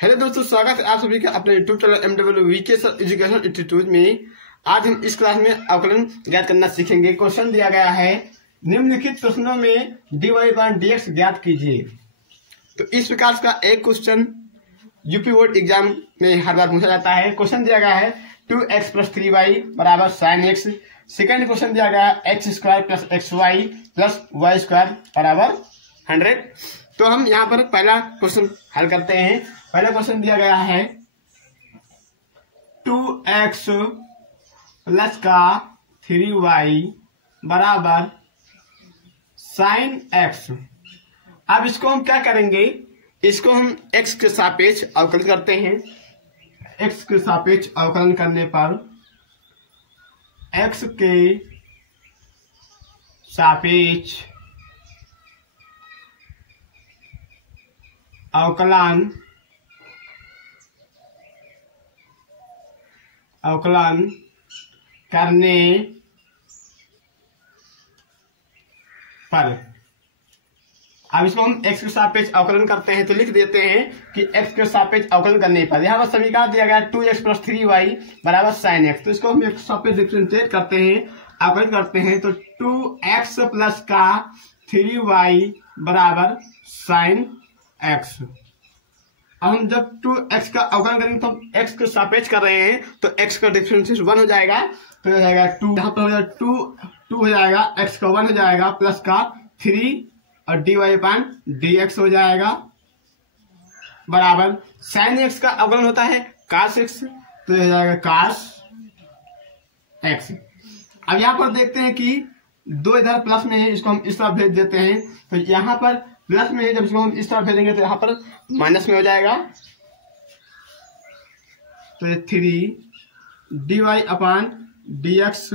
Hello दोस्तों, स्वागत है आप सभी का अपने YouTube channel MWVK education institute में। आज हम इस क्लास में अवकलन ज्ञात करना सीखेंगे। क्वेश्चन दिया गया है, निम्नलिखित प्रश्नों में dy/dx ज्ञात कीजिए। तो इस प्रकार का एक क्वेश्चन यूपी बोर्ड एग्जाम में हर बार पूछा जाता है। क्वेश्चन दिया गया है 2x + 3y = sin x। Second question दिया गया है x² + xy + y² = 100। तो हम यहाँ पर पहला क्वेश्चन हल करते हैं। पहला क्वेश्चन दिया गया है 2x + 3y = sin x। अब इसको हम क्या करेंगे, इसको हम x के सापेक्ष अवकलन करते हैं। x के सापेक्ष अवकलन करने पर x के सापेक्ष अवकलन करने पर, अब इसको हम x के सापेक्ष अवकलन करते हैं तो लिख देते हैं कि x के सापेक्ष अवकलन करने पर यहाँ पर समीकरण दिया गया 2x + 3y = sin x। तो इसको हम एक सापेक्ष डिफरेंशिएट करते हैं, अवकलन करते हैं। तो 2x + 3y = sin x। अब हम जब 2x का अवकलन करेंगे तो x के सापेक्ष कर रहे हैं तो x का डिफरेंशिएशन 1 हो जाएगा। तो हो जाएगा 2, यहाँ पर हो जाएगा 2 हो जाएगा, x का 1 हो जाएगा, प्लस का 3 और dy/dx हो जाएगा बराबर sin x का अवकलन होता है cos x। तो हो जाएगा cos x। अब यहाँ पर देखते हैं कि 2 इधर प्लस में है, इसको हम इस तरफ भेज देते हैं। तो यहाँ पर प्लस में है, जब इसको हम इस तरफ भेजेंगे तो यहाँ पर माइनस में हो जाएगा। तो 3 dy/dx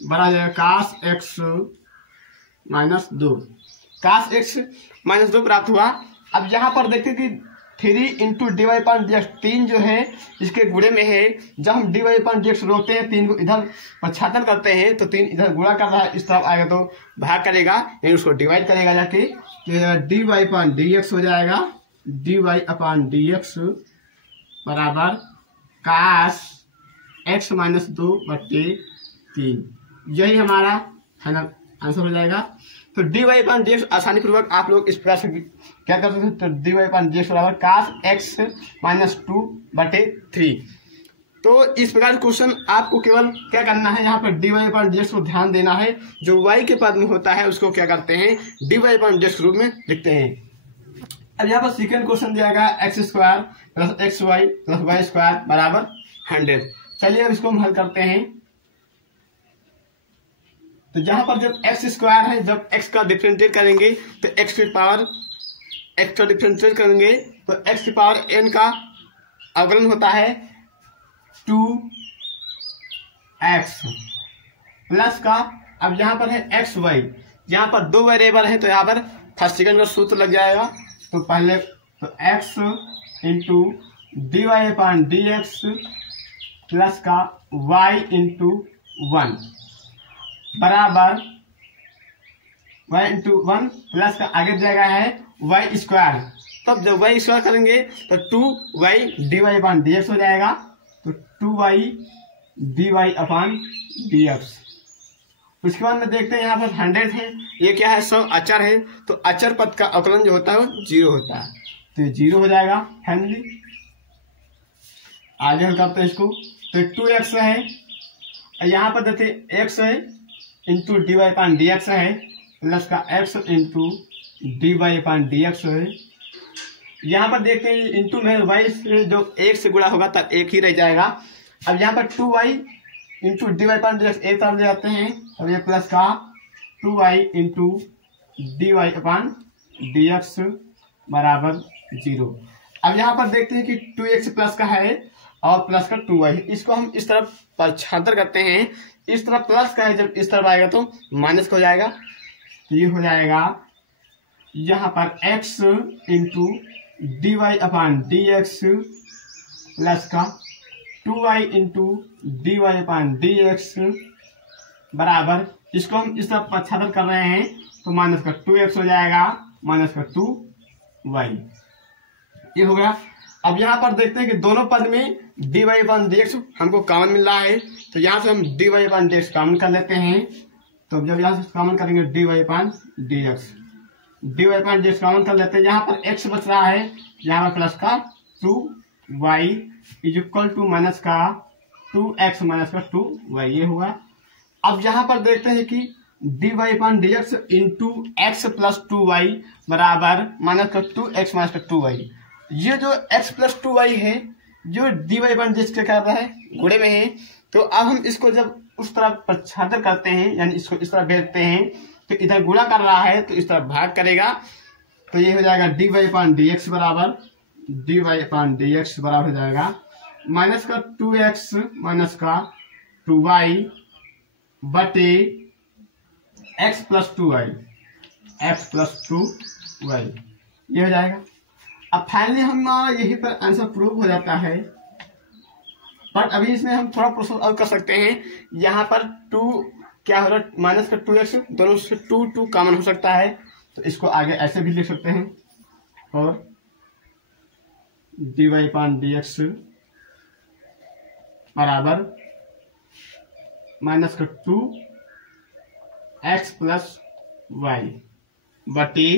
बड़ा जाएगा cos x - 2। cos x - 2 प्राप्त हुआ। अब यहाँ पर देखते हैं कि 3 × dy/dx 3 जो है इसके गुणे में है। जब हम dy/dx रोकते हैं, 3 को इधर पक्षांतर करते हैं तो 3 इधर गुणा कर रहा है, इस तरफ आएगा तो भाग करेगा, यानी उसको डिवाइड करेगा जाके। dy/dx हो जाएगा dy/dx बराबर cos x - 2/3। यही हमारा फाइनल आंसर हो जाएगा। तो dy/dx आसानी पूर्वक आप लोग इस प्रकार से क्या कर सकते हैं। तो dy/dx बराबर cos x - 2/3। तो इस प्रकार क्वेश्चन आपको केवल क्या करना है, यहाँ पर dy/dx को ध्यान देना है। जो y के पद में होता है उसको क्या करते हैं, dy/dx रूप में लिखते हैं। अब यहाँ पर सेकेंड क्वेश्चन दिया गया x² + xy + y² = 100। चलिए अब इसको हम हल करते हैं। तो जहां पर जब x² है, जब x का डिफरेंशिएट करेंगे तो x का डिफरेंशिएट करेंगे तो x की पावर n का अवकलन होता है 2x प्लस का, अब यहाँ पर है xy, यहाँ पर 2 वेरिएबल है तो यहाँ पर फर्स्ट सेकंड का सूत्र लग जाएगा। तो पहले तो x × dy/dx प्लस का y × 1 बराबर y × 1 प्लस का आगे जाएगा है y²। तब जब y² करेंगे तो 2y dy/dx हो जाएगा। तो 2y dy/dx। उसके बाद में देखते हैं यहाँ पर 100 है, ये क्या है, 100 अचर है। तो अचर पद का अवकलन जो होता है वो 0 होता है, तो ये 0 हो जाएगा फाइनली। आगे हम करते हैं इसको। तो 2x है, यहाँ पर देखते x है × dy/dx है, प्लस का x × dy/dx है। यहाँ पर देखते हैं इंटू में y से जो 1 से गुणा होगा तब 1 ही रह जाएगा। अब यहाँ पर 2y × dy/dx एक तरफ ले जाते हैं, अब ये प्लस का 2y × dy/dx बराबर 0। अब यहाँ पर देखते हैं कि 2x प्लस का है और प्लस का 2y, इसको हम इस तरफ पक्षांतर करते हैं। इस तरफ प्लस का है, जब इस तरफ आएगा तो माइनस का हो जाएगा। तो ये हो जाएगा यहाँ पर x × dy/dx प्लस का 2y × dy/dx बराबर, इसको हम इस तरफ पक्षांतर कर रहे हैं तो माइनस का 2x हो जाएगा, माइनस का 2y। ये हो गया। अब यहाँ पर देखते हैं कि दोनों पद में dy अपन dx हमको कॉमन मिल रहा है, तो यहाँ से हम dy अपन dx कॉमन कर लेते हैं। तो जब यहाँ से कॉमन करेंगे dy अपन dx कॉमन कर लेते हैं। यहाँ पर x बच रहा है, यहाँ पर प्लस का 2y is equal to minus का 2x माइनस का 2y ये होगा। अब यहाँ पर देखते हैं कि dy अपन dx into x plus 2y बराबर माइनस का 2x माइनस का 2y। ये जो x प्लस 2y है जो dy अपन dx के कर रहा है गुणे में है, तो अब हम इसको जब उस तरफ प्रक्षांतर करते हैं यानी इसको इस तरफ भेजते हैं तो इधर गुणा कर रहा है तो इस तरफ भाग करेगा, तो ये हो जाएगा dy अपन dx बराबर हो जाएगा माइनस का 2x माइनस का 2y बटे x प्लस 2y ये हो जाएगा। अब फाइनली हमारा यही पर आंसर प्रूव हो जाता है, बट अभी इसमें हम थोड़ा प्रोसेस और कर सकते हैं। यहाँ पर 2 क्या हो रहा है माइनस का 2x दोनों से 2 कॉमन हो सकता है, तो इसको आगे ऐसे भी लिख सकते हैं और dy अपन dx बराबर माइनस का 2x प्लस y बटे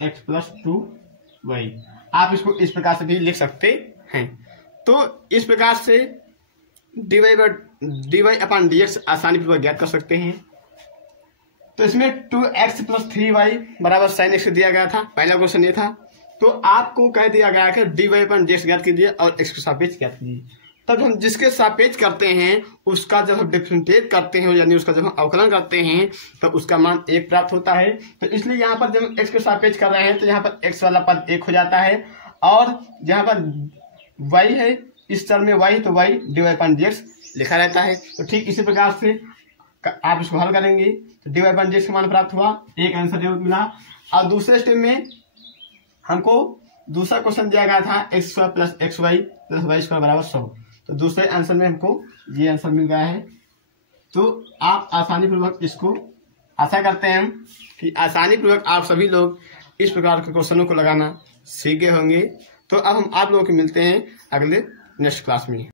x प्लस 2y। आप इसको इस प्रकार से भी लिख सकते हैं। तो इस प्रकार से dy अपन dx आसानी पूर्वक ज्ञात कर सकते हैं। तो इसमें 2x प्लस 3y बराबर sin x दिया गया था, पहला क्वेश्चन ये था। तो आपको कह दिया गया कि dy अपन dx ज्ञात कीजिए और x के सापेक्ष ज्ञात कीजिए। तब हम जिसके सापेक्ष करते हैं उसका जब हम डिफरेंशिएट करते हैं यानी उसका जब हम अवकलन करते हैं तो उसका मान 1 प्राप्त होता है। तो इसलिए यहाँ पर जब हम x के सापेक्ष कर रहे हैं तो यहाँ पर x वाला पद 1 हो जाता है और जहाँ पर y है इस चर में y तो y dy अपन dx लिखा रहता है। तो ठीक इसी प्रकार से आप इसको हल करेंगे तो dy अपन dx का मान प्राप्त हुआ, एक आंसर जरूर मिला। और दूसरे स्टेप में हमको दूसरा क्वेश्चन दिया गया था x square plus xy plus y square बराबर 100, तो दूसरे आंसर में हमको ये आंसर मिल गया है। तो आप आसानी पूर्वक इसको आशा करते हैं कि आसानी पूर्वक आप सभी लोग इस प्रकार के क्वेश्चनों को लगाना सीख गए होंगे। तो अब हम आप लोगों को मिलते हैं अगले नेक्स्ट क्लास में।